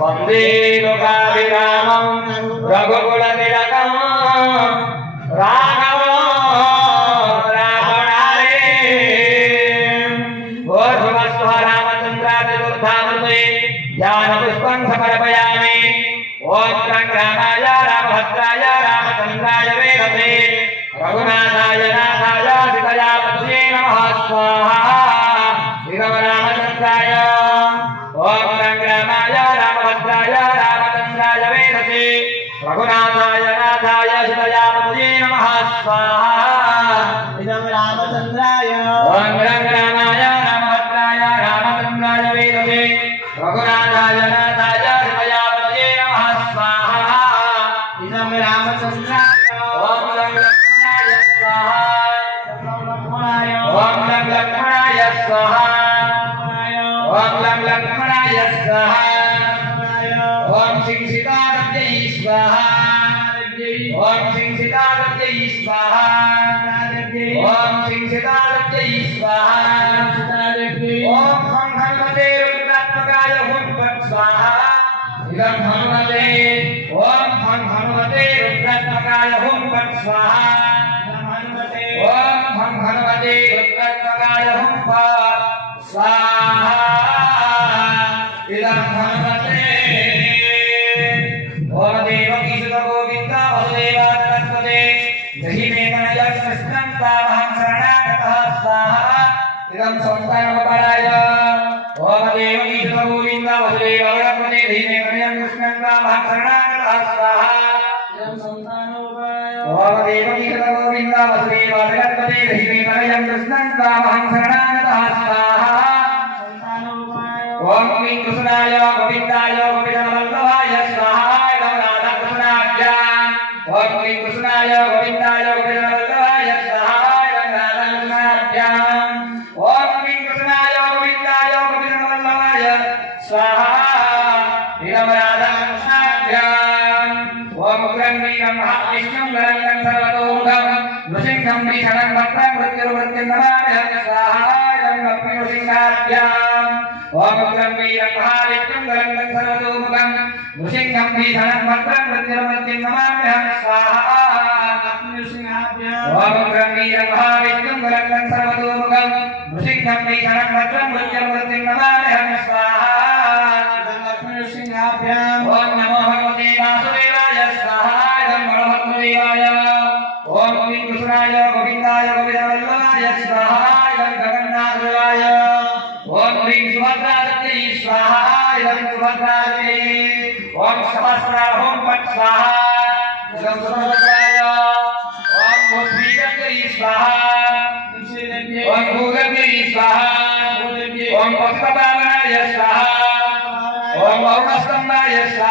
वंदे लोकाभिरामं रघुकुलतिलकं राघवं रावणारे भूर्भुवस्सुः रामचन्द्राय ज्ञानपुष्पं समर्पयामि। ॐ रामाय रामभद्राय रामचन्द्राय वेदसे रघुनाथाय नाथाय सीतायापतये नमः स्वाहा। रामचन्द्राय ॐ रामाय रामभद्राय रामचन्द्राय वेदसे रघुनाथाय नाथाय सीतायापतये नमः स्वाहा। रामचन्द्राय ॐ रामाय रामभद्राय रामचन्द्राय वेदसे रघुनाथाय नाथाय सीतायापतये नमः स्वाहा। रामचन्द्राय ॐ लक्ष्मणाय स्वाहा। ॐ लक्ष्मणाय स्वाहा। ॐ लक्ष्मणाय स्वाहा। ॐ सिंह-सीतायै स्वाहा। ॐ सिंह-सीतायै स्वाहा। ॐ सिंह-सीतायै स्वाहा। ॐ हनुमते रुद्रात्मकाय हुं फट् स्वाहा। इदं हनुमते ॐ हनुमते रुद्रात्मकाय हुं फट् स्वाहा। ॐ हनुमते रुद्रात्मकाय हुं फट् स्वाहा। इदं हनुमते देवकी सुत गोविन्द वसुदेवाय दहि मे तनया कृष्णं तामहं शरणागतः स्वाहा। इदं संस्थानोपराय ओम देवकी सुत गोविन्द वसुदेवाय दहि मे तनया कृष्णं तामहं शरणागतः स्वाहा। इदं संस्थानोपराय ओम देवकी सुत गोविन्द वसुदेवाय दहि मे तनया कृष्णं तामहं शरणागतः स्वाहा। ओम क्लीं कृष्णाय गोविन्दाय गोपीजनवल्लभाय स्वाहा। इदं राधाकृष्णाभ्याम् ओम क्लीं कृष्णाय गोविन्दाय गोपीजनवल्लभाय स्वाहा। इदं राधाकृष्णाभ्याम् ओम क्लीं कृष्णाय गोविन्दाय गोपीजनवल्लभाय स्वाहा। इदं राधाकृष्णाभ्याम् ओम उग्रं वीरं महाविष्णुं गरं सर्वतोमुखं नृसिंहं भीषणं भद्रं मृत्युर्मृत्युं नमाम्यहं स्वाहा। इदं लक्ष्मीनृसिंहाभ्याम् ओम उग्रं वीरं महाविष्णुं गरं सर्वतोमुखं नृसिंहं भीषणं भद्रं मृत्युर्मृत्युं नमाम्यहं स्वाहा। ओम उग्रं वीरं महाविष्णुं गरं सर्वतोमुखं नृसिंहं भीषणं भद्रं मृत्युर्मृत्युं नमाम्यहं स्वाहा। ओम नमो भगवते वासुदेवाय स्वाहा। इदं बलभद्रदेवाय ओम क्लीं कृष्णाय गोविन्दाय गोपीजनवल्लभाय स्वाहा। इदं जगन्नाथदेवाय ओम ह्रीं सुभद्रायै स्वाहा। इदं सुभद्रायै ओम सहस्रार हुं फट् स्वाहा। इदं सुभद्राय ओम भूश्रीगत्यै स्वाहा। ओम भूगत्यै स्वाहा। ओम पतितपावनाय स्वाहा। ओम वरुणस्तम्भाय स्वाहा।